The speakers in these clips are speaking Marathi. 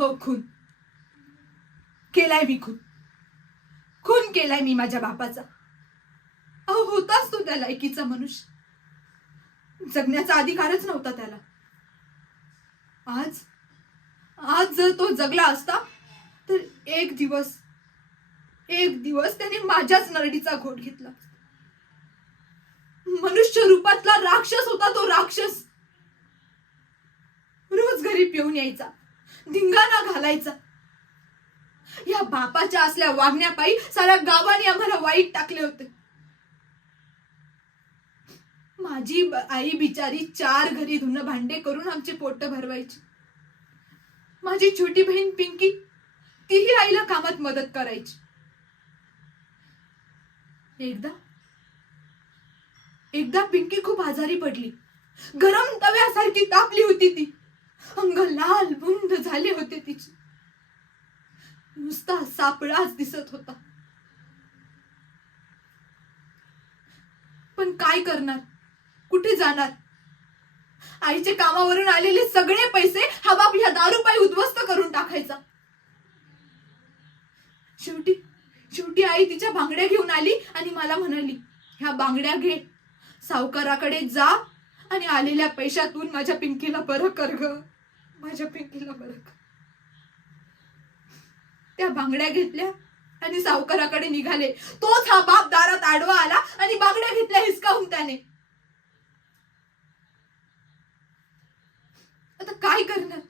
हो, खून केलाय मी, खून केलाय मी माझ्या बापाचा. अहो, होताच तो त्या लायकीचा मनुष्य. जगण्याचा अधिकारच नव्हता त्याला. आज आज जर तो जगला असता तर एक दिवस त्याने माझ्याच नरडीचा घोट घेतला. मनुष्य रूपातला राक्षस होता तो, राक्षस. रोज घरी पिऊन यायचा, धिंगाणा घालायचा. या बापाच्या असल्या वागण्यापायी साऱ्या गावाने आम्हाला वाईट टाकले होते. माझी आई बिचारी 4 घरी धुणं भांडे करून आमचे पोट भरवायची. माझी छोटी बहीण पिंकी, तीही आईला कामात मदत करायची. एकदा पिंकी खूप आजारी पडली. गरम तव्यासारखी तापली होती ती. अंग लाल बुंद झाले होते तिचे. नुसता सापळाच दिसत होता. पण काय करणार, कुठे जाणार? आईचे कामावरून आलेले सगळे पैसे हा बाप ह्या दारूपायी उद्ध्वस्त करून टाकायचा. शेवटी आई तिच्या बांगड्या घेऊन आली आणि मला म्हणाली, ह्या बांगड्या घे, सावकाराकडे जा आणि आलेल्या पैशातून माझ्या पिंकीला बरं कर ग, माझ्या पिंकीला बरं कर. त्या बांगड्या घेतल्या आणि सावकाराकडे निघाले. तोच हा बाप दारात आडवा आला आणि बांगड्या घेतल्या हिसकावून त्याने. आता काय करणार?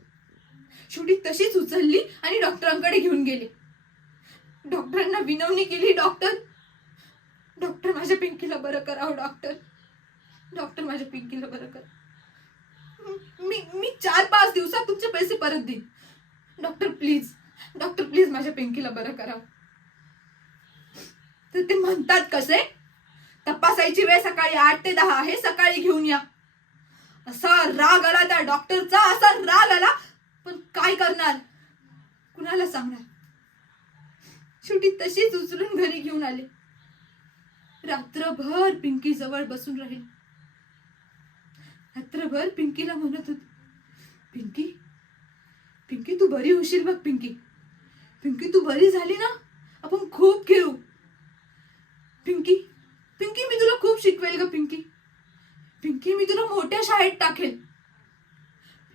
शेवटी तशीच उचलली आणि डॉक्टरांकडे घेऊन गेले. डॉक्टरांना विनवणी केली, डॉक्टर माझ्या पिंकीला बरं करावं, डॉक्टर माझ्या पिंकीला बरं कर. मी 4-5 दिवसात तुमचे पैसे परत देईन. डॉक्टर प्लीज माझ्या पिंकीला बरं करावं. तर ते म्हणतात कसे, तपासायची वेळ सकाळी 8 ते 10 आहे, सकाळी घेऊन या. असा राग आला त्या डॉक्टरचा, असा राग आला. पण काय करणार, कुणाला सांगणार? शेवटी तशीच उचलून घरी घेऊन आले. रात्रभर पिंकी जवळ बसून राहील. रात्रभर पिंकीला म्हणत होती, पिंकी तू बरी होशील बघ. पिंकी तू बरी झाली ना, आपण खूप खेळू. पिंकी मी तुला खूप शिकवेल ग. पिंकी मी तुला मोठ्या शाळेत टाकेल.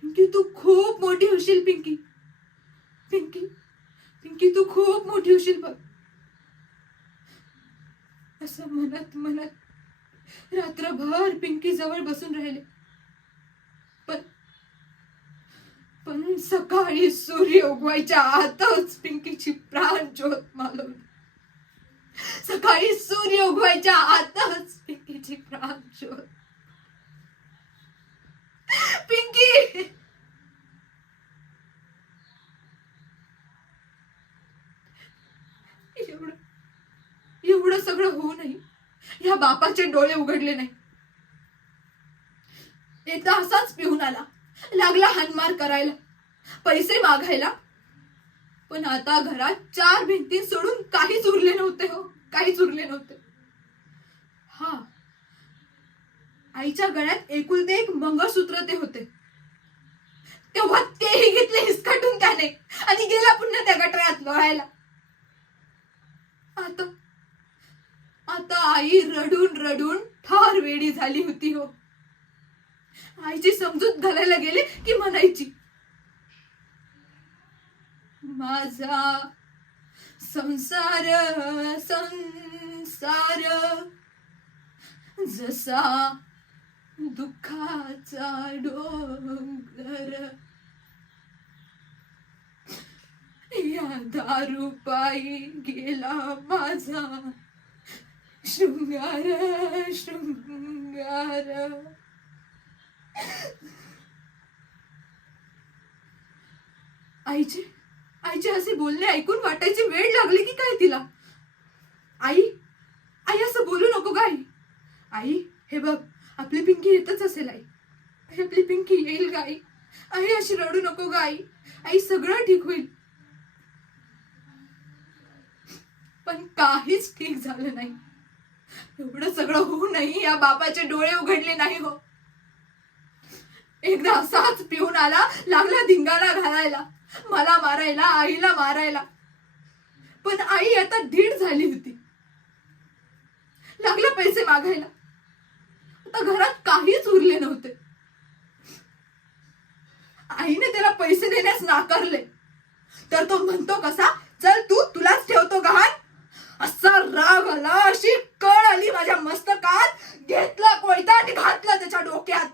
पिंकी तू खूप मोठी होशील. पिंकी तू खूप मोठी होशील बघ. असं म्हणत रात्रभर पिंकी जवळ बसून राहिले. पण सकाळी सूर्य उगवायच्या आतच पिंकीची प्राण ज्योत मालवली. सकाळी सूर्य उगवायच्या आतच पिंकीची प्राण ज्योत. पिंकी एवढं सगळं होऊनही या बापाचे डोळे उघडले नाही. एकदा असाच पिऊन आला, लागला हानमार करायला, पैसे मागायला. पण आता घरात 4 भिंती सोडून काहीच उरले नव्हते हो, काहीच उरले नव्हते. हा, आईच्या गळ्यात एकुलते एक मंगळसूत्र ते होते. तेव्हा तेही घेतले हिसकाटून त्याने आणि गेला पुन्हा त्या गटारात लोळायला. आता आई रडून फार वेडी झाली होती हो. आईची समजूत घालायला गेले की म्हणायची, माझा संसार जसा दुःखाचा डोंगर, या दारूपायी गेला माझा शृंगार. आईचे असे बोलणे ऐकून वाटायची वेळ लागली की काय तिला. आई असं बोलू नको ग आई. हे बघ, आपली पिंकी येतच असेल. आई आपली पिंकी येईल ग. आई अशी रडू नको ग आई सगळं ठीक होईल. पण काहीच ठीक झालं नाही. एवढं सगळं होऊनही या बापाचे डोळे उघडले नाही हो. एकदा असाच पिऊन आला, लागला धिंगाणा घालायला. मला मारायला, आईला मारायला. पण आई आता धीड झाली होती. लागला पैसे मागायला. आता घरात काहीच उरले नव्हते. आईने त्याला पैसे देण्यास नाकारले. तर तो म्हणतो कसा, चल तू, तुलाच ठेवतो गहाण. असा राग आला, अशी कळ आली माझ्या मस्तकात. घेतला कोयता आणि घातला त्याच्या डोक्यात.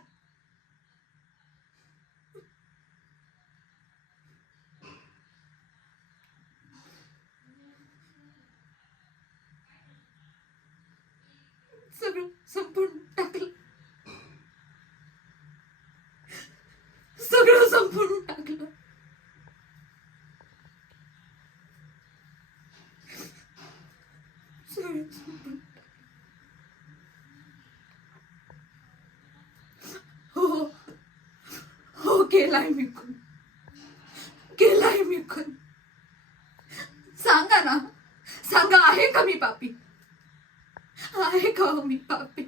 सगळं संपून टाकलं. सगळं संपून टाकलं. सगळं संपून. हो हो, केलाय मी खून. केलाय मी खून. सांगा ना, सांगा, आहे का मी पापी? आहे का मी पापी?